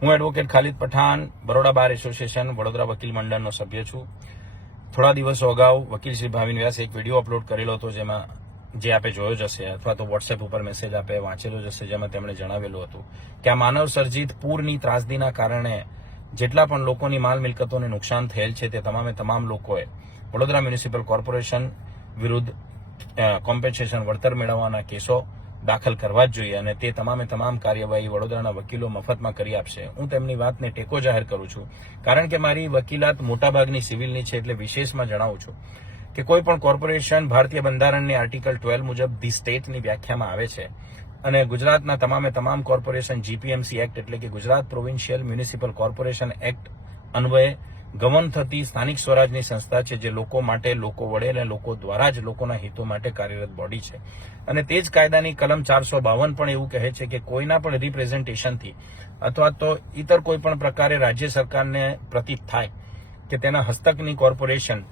હું advocate Khalid Pathan, Baroda bar association, Vadodara વકીલ મંડળનો સભ્ય છું. થોડા દિવસો અગાઉ વકીલ શ્રી ભાવિન વ્યાસે એક વિડીયો અપલોડ કરેલો હતો, જેમાં જે આપે જોયો જ હશે અથવા તો વોટ્સએપ ઉપર મેસેજ આપે વાંચેલો જ હશે, જેમાં તેમણે જણાવેલું હતું કે આ માનવ સર્જિત પૂરની ત્રાસદીના કારણે જેટલા પણ લોકોની માલ મિલકતોને નુકસાન થયેલ છે તે તમામ લોકોએ વડોદરા મ્યુનિસિપલ કોર્પોરેશન વિરુદ્ધ કોમ્પેન્સેશન વળતર મેળવવાના કેસો દાખલ કરવા જ જોઈએ અને તે તમામ કાર્યવાહી વડોદરાના વકીલો મફતમાં કરી આપશે. હું તેમની વાતને ટેકો જાહેર કરું છું, કારણ કે મારી વકીલાત મોટાભાગની સિવિલની છે, એટલે વિશેષમાં જણાવું છું કે કોઈ પણ કોર્પોરેશન ભારતીય બંધારણની આર્ટિકલ 12 મુજબ ધી સ્ટેટની વ્યાખ્યામાં આવે છે અને ગુજરાતના તમામ કોર્પોરેશન જીપીએમસી એક્ટ એટલે કે Gujarat provincial municipal corporation act અન્વયે ગવર્ન થતી સ્થાનિક સ્વરાજની સંસ્થા છે, જે લોકો માટે, લોકો વડે અને લોકો દ્વારા જ લોકોના હિતો માટે કાર્યરત બોડી છે. અને તે જ કાયદાની કલમ 452 પણ એવું કહે છે કે કોઈના પણ રિપ્રેઝન્ટેશનથી અથવા તો ઇતર કોઈ પણ પ્રકારે રાજ્ય સરકારને પ્રતીત થાય કે તેના હસ્તકની કોર્પોરેશન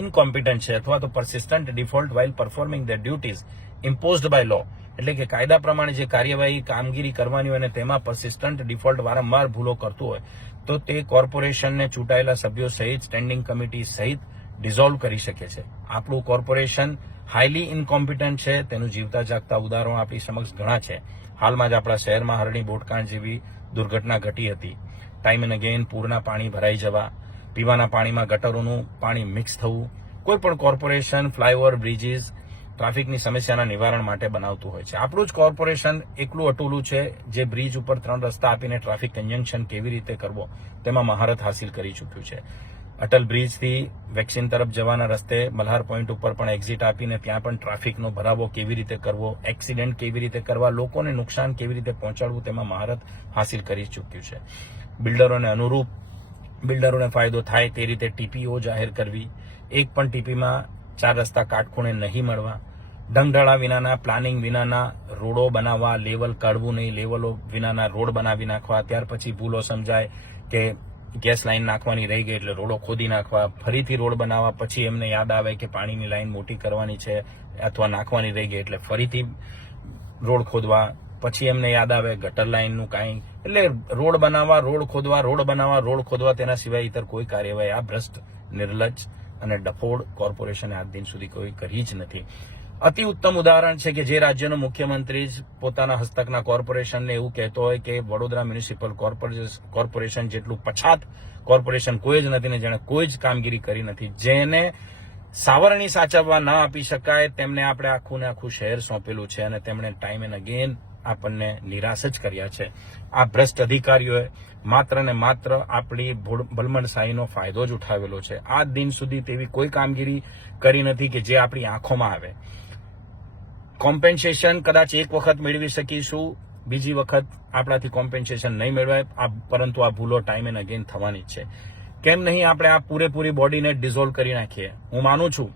ઇનકોમ્પિટન્ટ છે અથવા તો persistent default while performing the duties imposed by law, એટલે કે કાયદા પ્રમાણે જે કાર્યવાહી કામગીરી કરવાની હોય અને તેમાં પરસિસ્ટન્ટ ડિફોલ્ટ વારંવાર ભૂલો કરતું હોય તો તે કોર્પોરેશનને ચૂંટાયેલા સભ્યો સહિત સ્ટેન્ડિંગ કમિટી સહિત ડિઝોલ્વ કરી શકે છે. આપણું કોર્પોરેશન હાઈલી ઇનકોમ્પિટન્ટ છે, તેનું જીવતા જાગતા ઉદાહરણો આપણી સમક્ષ ઘણા છે. હાલમાં જ આપણા શહેરમાં હરણી બોટકાંડ જેવી દુર્ઘટના ઘટી હતી. ટાઈમ એન્ડ અગેન પૂરના પાણી ભરાઈ જવા, પીવાના પાણીમાં ગટરોનું પાણી મિક્સ થવું. કોઈ પણ કોર્પોરેશન ફ્લાયઓવર, બ્રિજીસ, ટ્રાફિકની સમસ્યાના નિવારણ માટે બનાવતું હોય છે. આપણું જ કોર્પોરેશન એકલું અટુલું છે જે બ્રિજ ઉપર 3 રસ્તા આપીને ટ્રાફિક કન્જંક્શન કેવી રીતે કરવો તેમાં મહારત હાસિલ કરી ચૂક્યું છે. અટલ બ્રિજથી વેક્સિન તરફ જવાના રસ્તે મલ્હાર પોઈન્ટ ઉપર પણ એક્ઝિટ આપીને ત્યાં પણ ટ્રાફિકનો ભરાવો કેવી રીતે કરવો, એક્સિડન્ટ કેવી રીતે કરવા, લોકોને નુકસાન કેવી રીતે પહોંચાડવું તેમાં મહારત હાસિલ કરી ચૂક્યું છે. બિલ્ડરોને અનુરૂપ બિલ્ડરોને ફાયદો થાય તે રીતે ટીપીઓ જાહેર કરવી, એક પણ ટીપીમાં 4 રસ્તા કાટખૂણે નહીં મળવા, ઢંગઢાળા વિનાના, પ્લાનિંગ વિનાના રોડો બનાવવા, લેવલ કાઢવું નહીં, લેવલો વિનાના રોડ બનાવી નાખવા, ત્યાર પછી ભૂલો સમજાય કે ગેસ લાઈન નાખવાની રહી ગઈ એટલે રોડો ખોદી નાખવા, ફરીથી રોડ બનાવવા, પછી એમને યાદ આવે કે પાણીની લાઈન મોટી કરવાની છે અથવા નાખવાની રહી ગઈ એટલે ફરીથી રોડ ખોદવા, પછી એમને યાદ આવે ગટર લાઈનનું કાંઈ, એટલે રોડ બનાવવા, રોડ ખોદવા, રોડ બનાવવા, રોડ ખોદવા, તેના સિવાય ઇતર કોઈ કાર્યવાહી આ ભ્રષ્ટ, નિર્લજ્જ અને ડફોડ કોર્પોરેશને આજ દિન સુધી કોઈ કરી જ નથી. અતિ ઉત્તમ ઉદાહરણ છે કે જે રાજ્યનો મુખ્યમંત્રી જ પોતાના હસ્તકના કોર્પોરેશનને એવું કહેતો હોય કે વડોદરા મ્યુનિસિપલ કોર્પોરેશન જેટલું પછાત કોર્પોરેશન કોઈ જ નથી ને જેણે કોઈ જ કામગીરી કરી નથી, જેને સાવરણી સાચવવા ન આપી શકાય તેમને આપણે આખું ને આખું શહેર સોંપેલું છે અને તેમણે ટાઈમ એન્ડ અગેન આપણને નિરાશ જ કર્યા છે. આ ભ્રષ્ટ અધિકારીઓએ માત્ર ને માત્ર આપણી ભલમણશાહીનો ફાયદો જ ઉઠાવેલો છે. આ દિન સુધી તેવી કોઈ કામગીરી કરી નથી કે જે આપણી આંખોમાં આવે. કોમ્પેન્સેશન કદાચ એક વખત મેળવી શકીશું, બીજી વખત આપણાથી કોમ્પેન્સેશન નહીં મેળવાય, પરંતુ આ ભૂલો ટાઈમ એન્ડ અગેન થવાની જ છે. કેમ નહીં આપણે આ પૂરેપૂરી બોડીને ડિઝોલ્વ કરી નાખીએ. હું માનું છું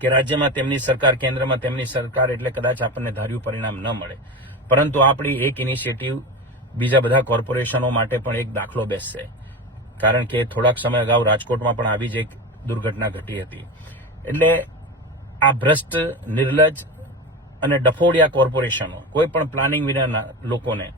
કે રાજ્યમાં તેમની સરકાર, કેન્દ્રમાં તેમની સરકાર એટલે કદાચ આપણને ધાર્યું પરિણામ ન મળે, પરંતુ આપણી એક ઇનિશિયેટિવ બીજા બધા કોર્પોરેશનો માટે પણ એક દાખલો બેસશે. કારણ કે થોડાક સમય અગાઉ રાજકોટમાં પણ આવી જ એક દુર્ઘટના ઘટી હતી. એટલે આ ભ્રષ્ટ, નિર્લજ્જ અને ડફોડિયા કોર્પોરેશનો, કોઈ પણ પ્લાનિંગ વિનાના લોકોને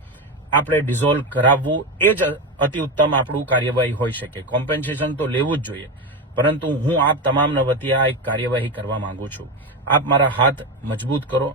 આપણે ડિઝોલ્વ કરાવવું એ જ અતિ ઉત્તમ આપણું કાર્યવાહી હોઈ શકે. કોમ્પેન્સેશન તો લેવું જ જોઈએ, પરંતુ હું આપ તમામના વતી આ એક કાર્યવાહી કરવા માંગુ છું. આપ મારા હાથ મજબૂત કરો.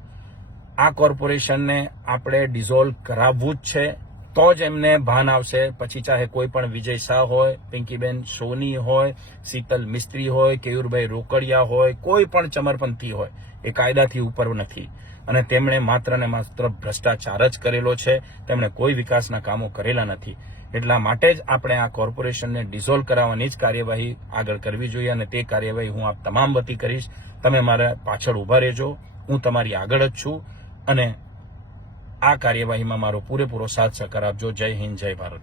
આ કોર્પોરેશનને આપણે ડિઝોલ્વ કરાવવું જ છે, તો જ એમને ભાન આવશે. પછી ચાહે કોઈ પણ વિજય શાહ હોય, પિંકીબેન સોની હોય, શીતલ મિસ્ત્રી હોય, કેયુરભાઈ રોકડિયા હોય, કોઈ પણ ચમરપંથી હોય, એ કાયદાથી ઉપર નથી અને તેમણે માત્ર ને માત્ર ભ્રષ્ટાચાર જ કરેલો છે. તેમણે કોઈ વિકાસના કામો કરેલા નથી. એટલા માટે જ આપણે આ કોર્પોરેશનને ડિઝોલ્વ કરાવવાની જ કાર્યવાહી આગળ કરવી જોઈએ અને તે કાર્યવાહી હું આપ તમામ વતી કરીશ. તમે મારા પાછળ ઉભા રહેજો, હું તમારી આગળ જ છું અને આ કાર્યવાહીમાં મારો પૂરેપૂરો સાથ સહકાર આપજો. જય હિન્દ, જય ભારત.